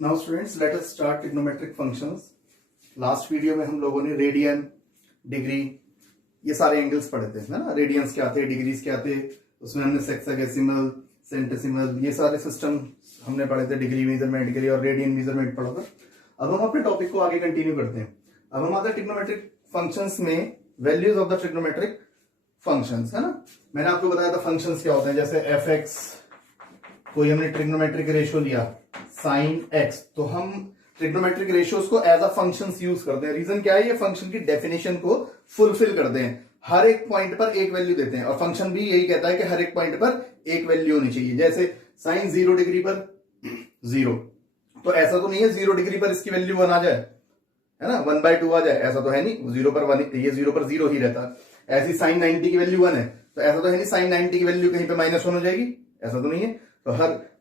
Now students let us start trigonometric functions. Last video में हम लोगों ने रेडियन, डिग्री, ये सारे एंगल्स पढ़े थे, है ना। रेडियंस क्या थे, डिग्रीज क्या थे, उसमें हमने सेक्साडेसिमल, सेंटेसिमल, ये सारे सिस्टम हमने पढ़े थे। डिग्री मेजरमेंट के लिए और रेडियन मेजरमेंट पढ़ा था। अब हम अपने टॉपिक को आगे कंटिन्यू करते हैं। अब हम आते हैं ट्रिग्नोमेट्रिक फंक्शंस में values of the trigonometric functions, है ना। मैंने आपको बताया था फंक्शंस क्या होते हैं। जैसे एफ एक्स, कोई हमने ट्रिग्नोमेट्रिक रेशियो लिया साइन एक्स, तो हम ट्रिग्नोमेट्रिक रेशियोज को एज अ फंक्शंस यूज करते हैं। रीजन क्या है, ये फंक्शन की डेफिनेशन को फुलफिल करते हैं। हर एक पॉइंट पर एक वैल्यू देते हैं और फंक्शन भी यही कहता है कि हर एक पॉइंट पर एक वैल्यू होनी चाहिए। जैसे साइन 0 डिग्री पर 0, तो ऐसा तो नहीं है 0 डिग्री पर इसकी वैल्यू 1 आ जाए, है ना, 1/2 आ जाए, ऐसा तो है नहीं। 0 पर 1, ये 0 पर 0 ही रहता। ऐसी साइन 90 की वैल्यू 1 है, तो ऐसा तो है नहीं साइन 90 की वैल्यू कहीं पे -1 हो जाएगी, ऐसा तो नहीं है।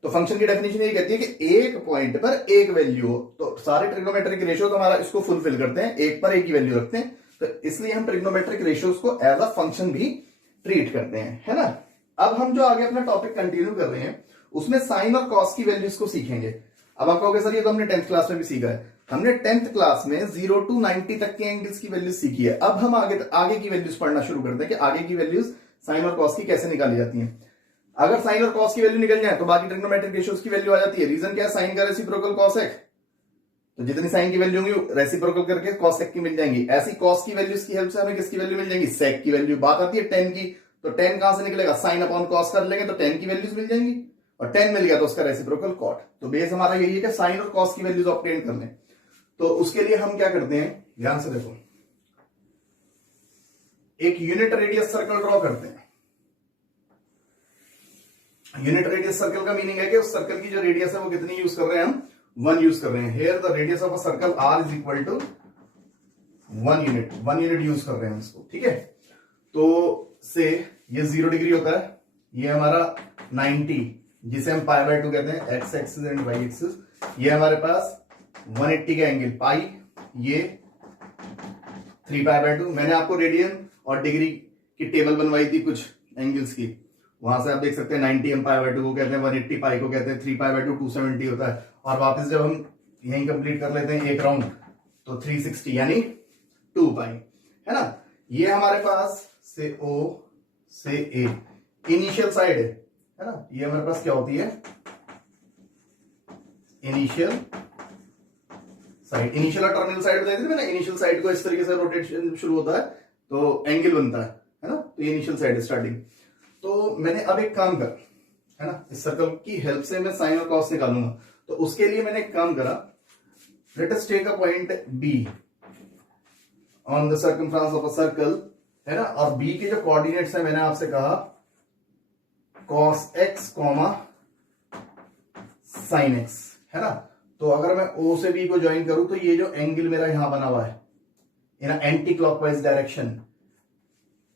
तो फंक्शन की डेफिनेशन ये कहती है कि एक पॉइंट पर एक वैल्यू हो। तो सारे ट्रिग्नोमेट्रिक रेशियो हमारा इसको फुलफिल करते हैं, एक पर एक ही वैल्यू रखते हैं। तो इसलिए हम ट्रिग्नोमेट्रिक रेशियोज को एज अ फंक्शन भी ट्रीट करते हैं, है ना। अब हम जो आगे अपना टॉपिक कंटिन्यू कर रहे हैं उसमें साइन और कॉस की वैल्यूज को सीखेंगे। अब आप कहोगे सर ये तो हमने 10th क्लास में भी सीखा है। हमने 10th क्लास में 0 to 90 तक के एंगल्स की वैल्यूज सीखी है। अब हम आगे की वैल्यूज पढ़ना शुरू करते हैं कि आगे की वैल्यूज साइन और कॉस की कैसे निकाली जाती हैं। अगर साइन और कॉस की वैल्यू निकल जाए तो बाकी ट्रिग्नोमेट्रिक रेशियोज की वैल्यू आ जाती है। रीजन क्या है, साइन का रेसिप्रोकल कॉस एक्स, तो जितनी साइन की वैल्यू होंगी रेसिप्रोकल करके कॉस एक्स की मिल जाएंगी। ऐसी कॉस की वैल्यूज की हेल्प से हमें किसकी वैल्यू मिल जाएंगी, सेक की वैल्यू। बात आती है टेन की, तो टेन कहां से निकलेगा, साइन अपॉन कॉस कर लेंगे तो टेन की वैल्यूज मिल जाएंगी, और 10 मिल गया तो उसका रेसिप्रोकल कॉट। तो बेस हमारा यही है कि साइन और कॉस की वैल्यूज ऑब्टेन कर लें। तो उसके लिए हम क्या करते हैं, ध्यान से देखो, एक यूनिट रेडियस सर्कल ड्रॉ करते हैं। यूनिट रेडियस सर्कल का मीनिंग है कि उस सर्कल की जो रेडियस है वो कितनी यूज कर रहे हैं हम, 1 यूज कर रहे हैं। Here the radius of a circle r is equal to 1 unit, 1 unit use कर रहे हैं इसको, ठीक है। तो से ये 0 डिग्री होता है, ये हमारा 90 जिसे हम π/2 कहते हैं, x axis and y axis. ये हमारे पास 180 का एंगल पाई, ये 3π/2। मैंने आपको रेडियन और डिग्री की टेबल बनवाई थी कुछ एंगल्स की, वहां से आप देख सकते हैं 90 हम π/2 को कहते हैं, 180 पाई को कहते हैं, 3π/2 270 होता है। और वापस जब हम यहीं कंप्लीट कर लेते हैं एक राउंड तो 360 यानी 2π, है ना। ये हमारे पास से O से A इनिशियल साइड है ना। ये हमारे पास क्या होती है, इनिशियल साइड। इनिशियल और टर्मिनल साइड बताई थी मैंने। इनिशियल साइड को इस तरीके से रोटेशन शुरू होता है तो एंगल बनता है ना। तो ये इनिशियल साइड है, स्टार्टिंग। तो मैंने अब एक काम कर, है ना, इस सर्कल की हेल्प से मैं साइन और कॉस निकालूंगा। तो उसके लिए मैंने एक काम करा, let us take a point B on the circumference of a circle, है ना। और B के जो कोऑर्डिनेट्स है मैंने आपसे कहा cos x, sin x, है ना। तो अगर मैं O से B को ज्वाइन करूं तो ये जो एंगल मेरा यहां बना हुआ है in anticlockwise direction,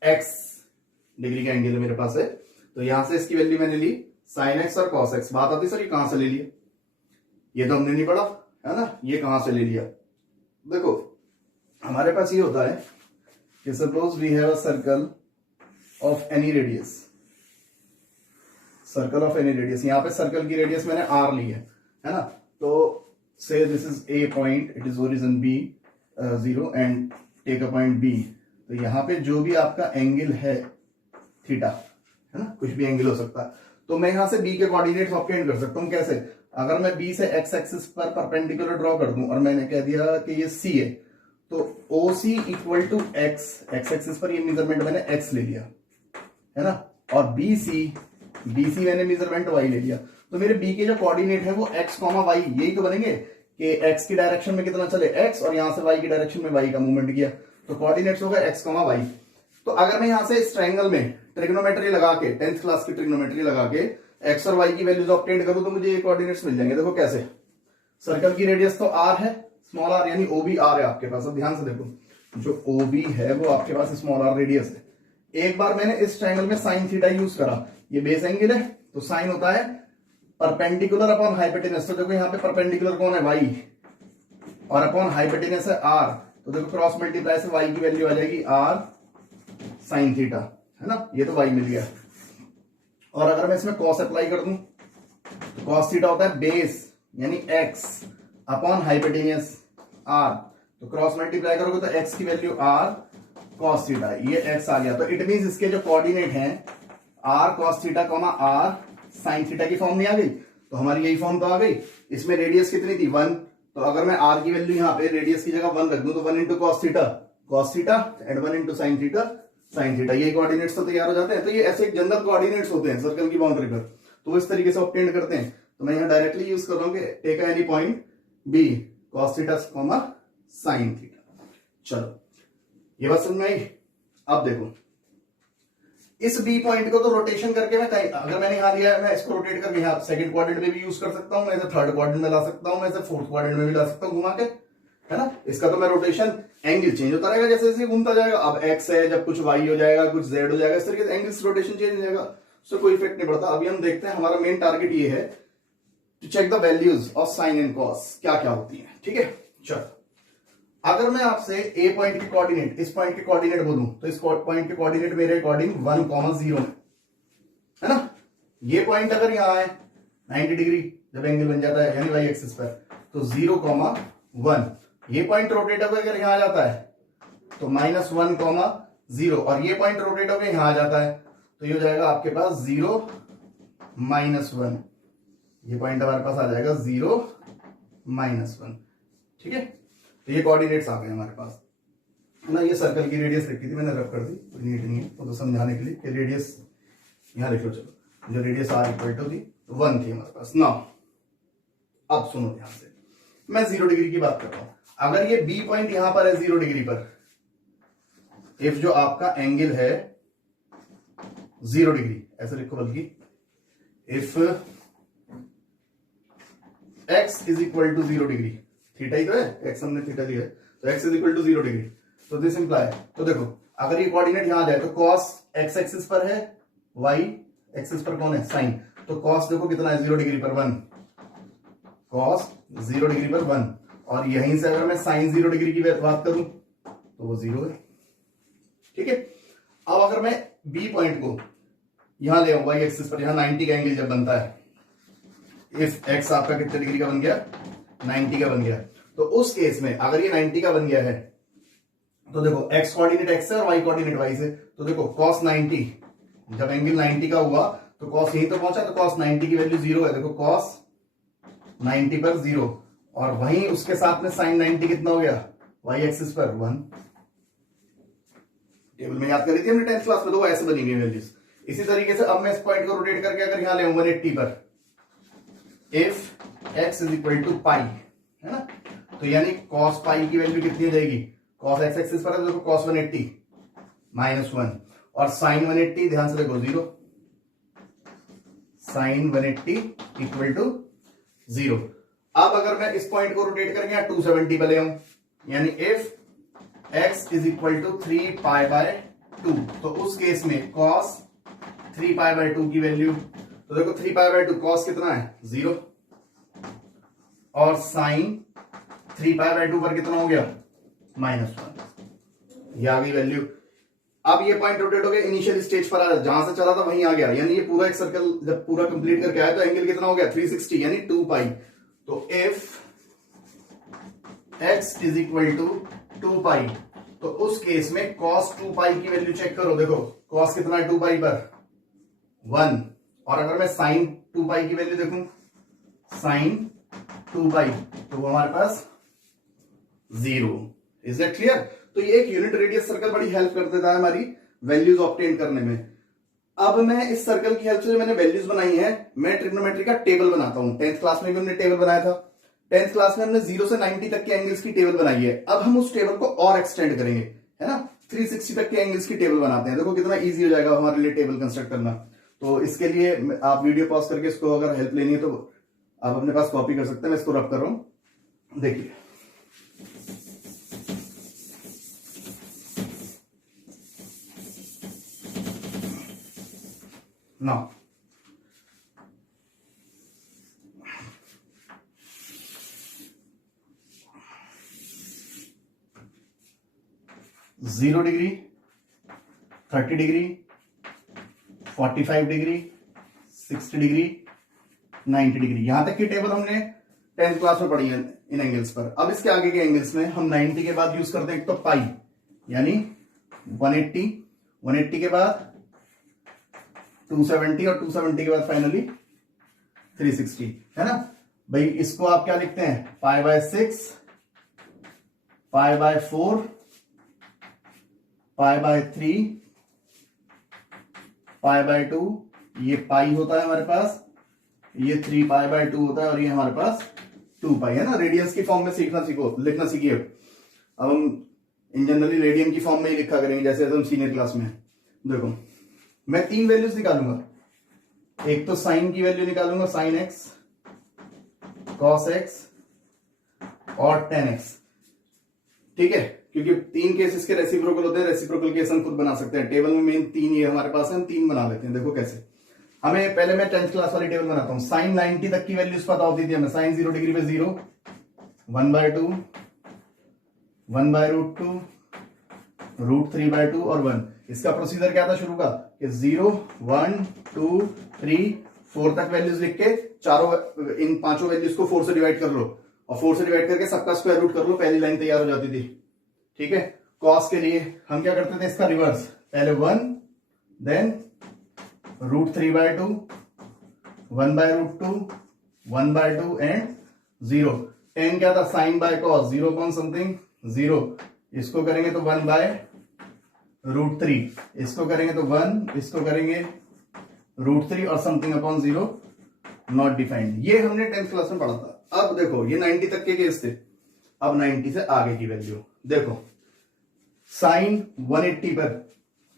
x degree का एंगल मेरे पास है। तो यहां से इसकी वैल्यू मैंने ली sin x और cos x। बात आती सर ये कहां से ले लिया, ये तो हमने नहीं पढ़ा, है ना। ये कहां से ले लिया, देखो हमारे पास ये होता है कि suppose we have a circle of any radius, circle of any radius. यहां पे सर्कल की रेडियस मैंने r ली है ना। तो so this is a point, it is origin b 0 and take a point b। तो यहां पे जो भी आपका एंगल है थीटा, है ना, कुछ भी एंगल हो सकता है। तो मैं यहां से b के कोऑर्डिनेट्स ऑब्टेन कर सकता हूं। कैसे, अगर मैं b से x एक्सिस पर परपेंडिकुलर ड्रॉ कर दूं और मैंने कह दिया कि ये c है, तो OC equal to x axis पर ये मेजरमेंट मैंने x ले लिया, है ना। और BC मैंने मेजरमेंट y ले लिया। तो मेरे B के जो कोऑर्डिनेट है वो x, y यही तो बनेंगे कि x की डायरेक्शन में कितना चले x, और यहां से y की डायरेक्शन में y का मूवमेंट किया, तो कोऑर्डिनेट्स होगा x, y। तो अगर मैं यहां से इस ट्रायंगल में ट्रिग्नोमेट्री लगा के, 10th क्लास की ट्रिग्नोमेट्री लगा के x और y की वैल्यूज ऑब्टेन करूं तो मुझे ये कोऑर्डिनेट्स मिल जाएंगे। देखो कैसे, सर्कल की रेडियस तो r है, स्मॉल r, यानी OB r है आपके पास। अब ध्यान से देखो, जो OB है वो आपके पास स्मॉल r रेडियस है। एक बार मैंने इस ट्रायंगल में साइन थीटा यूज करा, ये बेस एंगल है तो साइन होता है परपेंडिकुलर अपॉन हाइपोटेनस। तो देखो यहाँ पे परपेंडिकुलर कौन है, y, और अपॉन हाइपोटेनस है r। तो देखो क्रॉस मल्टीप्लाई से y की वैल्यू आ जाएगी r साइन थीटा, है ना। ये तो y मिल गया। और अगर मैं इसमें cos अप्लाई कर दूं तो cos थीटा होता है बेस यानी x अपॉन हाइपोटेनियस आर, तो क्रॉस मल्टीप्लाई करोगे तो एक्स की वैल्यू आर कॉस थीटा, ये एक्स आ गया। तो इट मींस इसके जो कोऑर्डिनेट हैं r cos theta comma r sine theta की फॉर्म नहीं आ गई, तो हमारी यही फॉर्म तो आ गई। इसमें रेडियस कितनी थी 1, तो अगर मैं आर की वैल्यू यहाँ पे रेडियस की जगह 1 रख दूं तो 1 into cos theta and 1 into sine theta, यही कोऑर्डिनेट्स तो तैयार हो जाते हैं। तो ये ऐसे जनरल कोऑर्डिनेट्स होते हैं सर्कल की बाउंड्री पर, तो वो इस तरीके से ऑब्टेन करते हैं। तो मैं यहाँ डायरेक्टली यूज कर रहा हूँ कि take any point B cos theta comma sine theta. चलो ये बात समझ में आई। अब देखो इस बी पॉइंट को तो रोटेशन करके मैं कहीं, अगर मैंने यहां लिया है मैं इसको रोटेट करके यहाँ सेकंड क्वाड्रेंट में भी यूज कर सकता हूं, मैं इसे थर्ड क्वाड्रेंट में ला सकता हूं, मैं इसे फोर्थ क्वाड्रेंट में भी ला सकता हूं घुमा के, है ना। इसका तो मैं रोटेशन एंगल चेंज होता रहेगा जैसे जैसे घूमता जाएगा। अब एक्स है, जब कुछ वाई हो जाएगा, कुछ जेड हो जाएगा, इस तरीके से एंगल्स रोटेशन चेंज हो जाएगा, उससे कोई इफेक्ट नहीं पड़ता। अभी हम देखते हैं, हमारा मेन टारगेट ये है to check the values of sine and cos क्या क्या होती है, ठीक है। चलो अगर मैं आपसे ए पॉइंट की कोऑर्डिनेट, इस पॉइंट के कोऑर्डिनेट बोलूं तो इस पॉइंट के कोऑर्डिनेट मेरे अकॉर्डिंग 1,0 है ना। ये पॉइंट अगर यहां है 90 डिग्री जब एंगल बन जाता है यानी वाई एक्सिस पर, तो 0,1। ये पॉइंट रोटेट होकर अगर यहां आ जाता है तो -1,0, और ये पॉइंट रोटेट होकर यहां आ जाता है तो ये हो जाएगा आपके पास 0, -1। ये पॉइंट हमारे पास आ जाएगा 0, -1, ठीक है। तो ये कोऑर्डिनेट्स आ गए हमारे पास ना। ये सर्कल की रेडियस लिखी थी मैंने, रब कर दी, कोई नीड नहीं है वो तो समझाने के लिए कि रेडियस यहां लिख लो। चलो जो रेडियस आर इक्वल टू थी 1 थी हमारे पास ना। अब सुनो ध्यान से, मैं 0 डिग्री की बात कर रहा हूं। अगर ये बी पॉइंट यहां पर है 0 डिग्री पर, इफ जो आपका एंगल है 0 डिग्री, ऐसे लिखो बल्कि, if x is equal to 0 degree, theta ही तो है, x हमने थीटा लिया है, तो x is equal to 0 degree, तो दिस इंप्लाई, तो देखो अगर ये कोऑर्डिनेट यहां जाए तो cos x एक्सिस पर है, y एक्सिस पर कौन है साइन, तो cos देखो कितना है 0 डिग्री पर 1, cos 0 डिग्री पर 1, और यहीं से अगर मैं साइन 0 डिग्री की बात करूं तो वो 0 है, ठीक है। अब अगर मैं बी पॉइंट को यहां ले आऊं y एक्सिस पर, यहां 90 का एंगल जब बनता है, इफ x आपका कितने डिग्री का बन गया 90 का बन गया, तो उस केस में अगर ये 90 का बन गया है तो देखो x कोऑर्डिनेट x है और y कोऑर्डिनेट y से, तो देखो cos 90, जब एंगल 90 का हुआ तो cos यहीं तो पहुंचा, तो cos 90 की वैल्यू 0 है, देखो cos 90 पर 0, और वहीं उसके साथ में sin 90 कितना हो गया y एक्सिस पर 1। टेबल में याद करी थी हमने 10th क्लास में, तो वो ऐसे बनी हुई वैल्यूज। इसी तरीके से अब मैं इस पॉइंट को रोटेट करके अगर यहां ले 180 पर, if x is equal to pi, है ना, तो यानी cos पाई की वैल्यू कितनी हो जाएगी, cos x एक्सिस पर है तो देखो cos 180 -1, और sin 180 ध्यान से देखो 0, sin 180 इक्वल टू 0। अब अगर मैं इस पॉइंट को रोटेट करके यहां 270 पे ले आऊं, यानी if x is equal to 3π/2, तो उस केस में cos 3π/2 की वैल्यू, तो देखो 3π/2 cos कितना है 0, और sin 3π/2 पर कितना हो गया -1, ये आ गई वैल्यू। अब ये पॉइंट रोटेट हो गया इनिशियल स्टेज पर, आ जहां से चला था वहीं आ गया, यानी ये पूरा एक सर्कल जब पूरा कंप्लीट करके आया तो एंगल कितना हो गया 360 यानी 2π। तो if x is equal to 2π, तो उस केस में cos 2π की वैल्यू चेक करो, देखो cos कितना है 2π पर 1, और अगर मैं sin 2π की वैल्यू देखूं sin 2π, तो वो हमारे पास 0। Is that clear. तो ये एक यूनिट रेडियस सर्कल बड़ी हेल्प कर देता है हमारी वैल्यूज ऑब्टेन करने में। अब मैं इस सर्कल की हेल्प से जो मैंने वैल्यूज बनाई है, मैं ट्रिग्नोमेट्री का टेबल बनाता हूं। 10th क्लास में भी हमने टेबल बनाया था, 10th क्लास में हमने 0 से 90 तक के एंगल्स की टेबल बनाई है। अब हम उस टेबल को और एक्सटेंड करेंगे, है ना, 360 तक के एंगल्स की टेबल बनाते हैं। देखो कितना इजी हो जाएगा हमारे लिए टेबल कंस्ट्रक्ट करना। तो इसके लिए आप वीडियो पॉज करके इसको अगर हेल्प लेनी है तो आप अपने पास कॉपी कर सकते हैं। मैं इसको रब कर रहा हूं, देखिए now 0 degree, 30 degree, 45 degree, 60 degree, 90 degree, यहां तक की टेबल हमने 10th क्लास में पढ़ी है इन एंगल्स पर। अब इसके आगे के एंगल्स में हम 90 के बाद यूज करते हैं एक तो पाई, यानी 180, 180 के बाद 270 और 270 के बाद फाइनली 360, है ना भाई। इसको आप क्या लिखते हैं, pi by 6, pi by 4, pi by 3, pi by 2, ये पाई होता है हमारे पास, ये 3 पाई बाय 2 होता है और ये हमारे पास 2 पाई, है ना। रेडियंस की फॉर्म में लिखना सीखिए। अब हम इन जनरली रेडियन की फॉर्म में ही लिखा करेंगे जैसे हम सीनियर क्लास में। देखो मैं 3 वैल्यूज निकालूंगा, एक तो साइन की वैल्यू निकालूंगा, साइन एक्स, कॉस एक्स और टेन एक्स, ठीक है, क्योंकि 3 केसेस के रेसिप्रोकल होते हैं। रेसिप्रोकल केस हम खुद बना सकते हैं। टेबल में मेन 3 ये हमारे पास है, हम 3 बना लेते हैं। देखो कैसे, हमें पहले मैं 10th क्लास वाली टेबल बनाता हूं। साइन 90 तक की वैल्यूज पता होती थी हमें। साइन 0 डिग्री पे 0, 1/2, 1/√2, √3/2 और 1। इसका प्रोसीजर क्या था शुरू का, कि 0, 1, 2, 3, 4 तक वैल्यूज लिख के इन पांचों वैल्यूज को 4 से डिवाइड कर लो और 4 से डिवाइड करके सबका स्क्वायर रूट कर लो। पहली लाइन तैयार हो जाती थी, ठीक है। कॉस के लिए हम क्या करते थे, इसका रिवर्स, पहले 1, देन √3/2, 1/√2, 1/2 एंड 0। 10 क्या था, sine by cos, 0 point something 0। इसको करेंगे तो 1/√3, इसको करेंगे तो 1, इसको करेंगे √3 और समथिंग अपॉन 0 नॉट डिफाइंड। ये हमने 10th क्लास में पढ़ा था। अब देखो ये 90 तक के केस थे, अब 90 से आगे की वैल्यू देखो। साइन 180 पर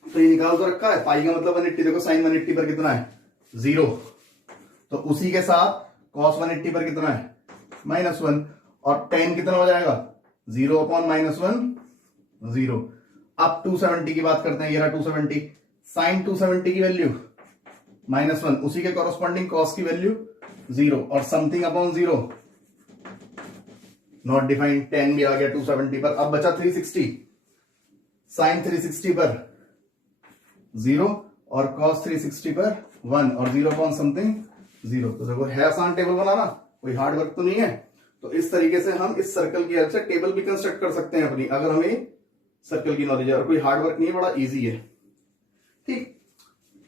तो ये निकाल तो रखा है, पाई का मतलब 180। देखो साइन 180 पर कितना है, 0, तो उसी के साथ कॉस 180 पर कितना है, -1, और 10 कितना हो जाएगा, 0 अपॉन -1, 0। अब 270 की बात करते हैं, ये रहा 270। साइन 270 की वैल्यू -1, उसी के कॉरस्पॉन्डिंग कॉस की वैल्यू 0 और समथिंग अपॉन 0 नॉट डिफाइंड। 10 भी आ गया 270 पर। अब बचा 360, साइन 360 पर 0 और कॉस 360 पर 1 और 0 अपॉन समथिंग 0। तो देखो है आसान टेबल बनाना, कोई हार्ड वर्क तो नहीं है। तो इस तरीके से हम इस सर्कल की हेल्प से टेबल भी कंस्ट्रक्ट कर सकते हैं अपनी, अगर हमें सर्कल की नॉलेज है, और कोई हार्ड वर्क नहीं है, बड़ा इजी है, ठीक।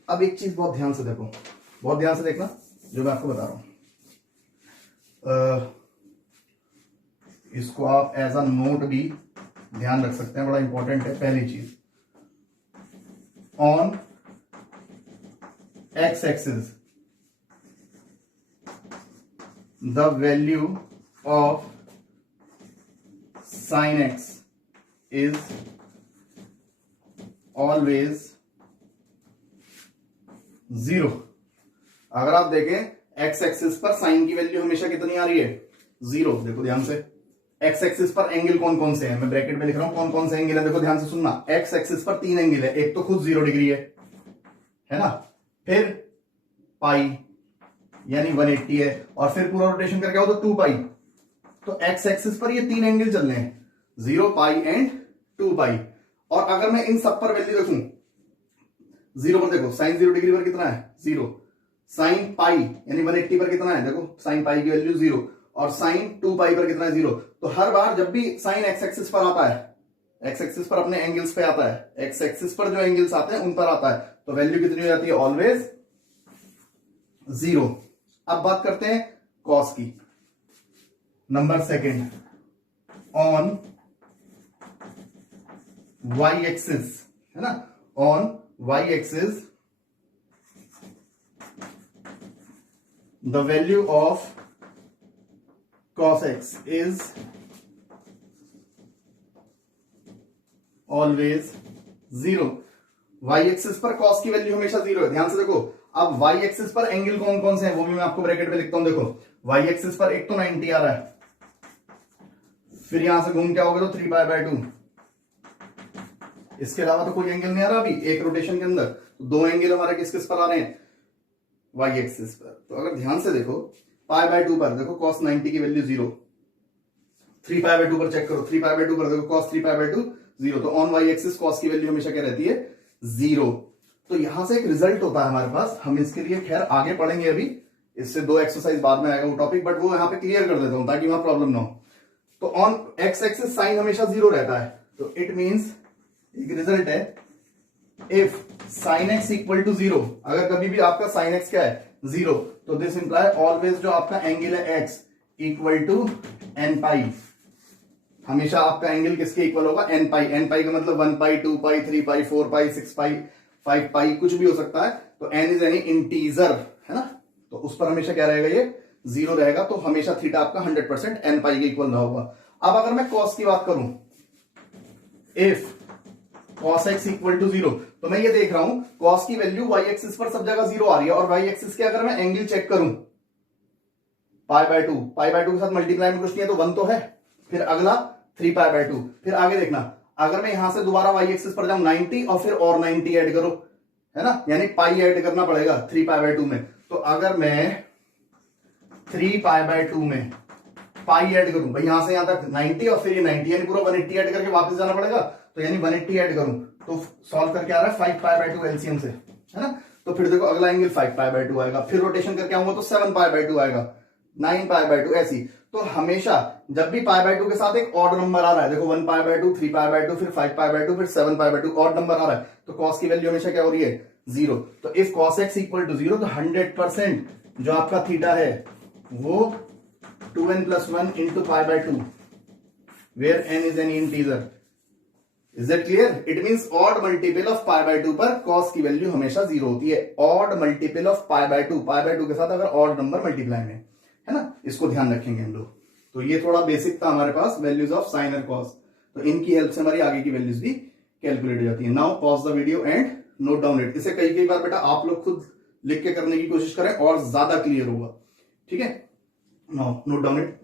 अब एक चीज बहुत ध्यान से देखो, बहुत ध्यान से देखना जो मैं आपको बता रहा हूं। इसको आप एज अ नोट भी ध्यान रख सकते हैं, बड़ा इंपॉर्टेंट है। पहली चीज, on x axis the value of sine x is always 0। अगर आप देखें एक्स एक्सिस पर साइन की वैल्यू हमेशा कितनी आ रही है, 0। देखो ध्यान से, एक्स एक्सिस पर एंगल कौन कौन से हैं, मैं ब्रैकेट में लिख रहा हूं कौन कौन से एंगल है। देखो ध्यान से सुनना, एक्स एक्सिस पर 3 एंगल है, एक तो खुद 0 डिग्री है ना, फिर पाई यानी 180 है, और फिर पूरा रोटेशन करके आओ तो 2 पाई। तो एक्स एक्सिस पर ये 3 एंगल चल रहे हैं, 0, पाई एंड 2 पाई। और अगर मैं इन सब पर वैल्यू देखूं, 0 पर देखो साइन 0 डिग्री पर कितना है, 0। साइन पाई यानी 180 पर कितना है, देखो साइन पाई की वैल्यू 0, और साइन 2 पाई पर कितना है, 0। तो हर बार जब भी साइन एक्स एक्सिस पर आता है, एक्स एक्सिस पर अपने एंगल्स पे आता है, एक्स एक्सिस पर जो एंगल्स आते हैं उन पर आता है, तो वैल्यू कितनी हो जाती है, ऑलवेज 0। अब बात करते हैं कॉस की। Number second, on y axis, है ना, on y axis the value of cos x is always 0। y axis पर cos की वैल्यू हमेशा 0 है, ध्यान से देखो। अब y एक्सिस पर एंगल कौन कौन से हैं वो भी मैं आपको ब्रैकेट में लिखता हूं। देखो y एक्सिस पर एक तो 90 आ रहा है, फिर यहां से घूम क्या होगा तो 3π/2। इसके अलावा तो कोई एंगल नहीं आ रहा अभी एक रोटेशन के अंदर। तो 2 एंगल हमारे किस किस पर आ रहे हैं, वाई एक्सिस पर। तो अगर ध्यान से देखो, π/2 पर देखो cos 90 की वैल्यू 0, 3π/2 पर चेक करो, 3π/2 पर देखो cos 3π/2 0। तो ऑन वाई एक्सिस cos की वैल्यू हमेशा क्या रहती है, 0। तो यहां से एक रिजल्ट होता है हमारे पास, हम इसके लिए खैर आगे पढ़ेंगे, अभी इससे 2 एक्सरसाइज बाद में आएगा वो टॉपिक, बट वो यहाँ पे क्लियर कर देता हूं ताकि वहां प्रॉब्लम ना हो। तो ऑन एक्स एक्सिस साइन हमेशा 0 रहता है, तो इट मींस एक रिजल्ट है if sine x equal to 0, अगर कभी भी आपका साइन एक्स क्या है 0, तो दिस इंप्लाय ऑलवेज जो आपका एंगल है एक्स इक्वल टू एन पाई, हमेशा आपका एंगल किसके इक्वल होगा एन पाई। एन पाई का मतलब 1 पाई 2 पाई 3 पाई 4 पाई 6 पाई 5 पाई कुछ भी हो सकता है। तो एन इज एनी इंटीजर है ना, तो उस पर हमेशा क्या रहेगा ये 0 रहेगा, तो हमेशा थीटा आपका 100% एन पाई के इक्वल रहा होगा। अब अगर मैं कॉस की बात करूं, if cos x equal to 0, तो मैं ये देख रहा हूं कॉस की वैल्यू वाई एक्सिस पर सब जगह 0 आ रही है, और वाई एक्सिस के अगर मैं एंगल चेक करूं पाई बाय 2 के साथ मल्टीप्लाई में कुछ नहीं है तो 1 तो है, फिर अगला 3 पाई बाय 2, फिर आगे देखना अगर मैं यहां से दोबारा वाई एक्सिस पर जाऊं 90 और फिर और 90 ऐड करो, है ना, यानी पाई ऐड करना पड़ेगा 3 पाई बाय 2 में। तो अगर मैं 3 पाई बाय 2 में पाई ऐड करूं, भाई यहां से यहां तक 90 और फिर ये 90, यानी पूरा 180 ऐड करके वापस जाना पड़ेगा, तो यानी 180 ऐड करूं तो सॉल्व करके आ रहा है 5 पाई बाय 2 एलसीएम से, है ना। तो फिर देखो अगला एंगल 5 पाई बाय 2 आएगा, फिर रोटेशन करके आऊंगा तो 7 पाई बाय 2 आएगा, 9 पाई बाय 2 ऐसी। तो हमेशा जब भी पाई बाय 2 के साथ एक ऑड नंबर आ रहा है, देखो 1 पाई बाय 2 3 पाई बाय 2 फिर 5 पाई बाय 2 फिर 7 पाई बाय 2 ऑड नंबर आ रहा है, तो कॉस की वैल्यू हमेशा क्या हो रही है 0। तो if cos x equal to 0, तो 100% जो आपका थीटा है वो 2n + 1 into pi by 2 where n is an integer. Is it clear? It means odd multiple of pi by 2 पर कॉस की वैल्यू हमेशा 0 होती है। Odd multiple of pi by 2 के साथ अगर ऑड नंबर मल्टीप्लाई में, है ना, इसको ध्यान रखेंगे हम लोग। तो ये थोड़ा बेसिक था हमारे पास वैल्यूज ऑफ साइन और कॉस, तो इनकी हेल्प से हमारी आगे की वैल्यूज भी कैलकुलेट हो जाती है। Now pause the video and note down it. इसे कई बार बेटा आप लोग खुद लिख के करने की कोशिश करें और ज्यादा क्लियर होगा, ठीक है। Now note down it.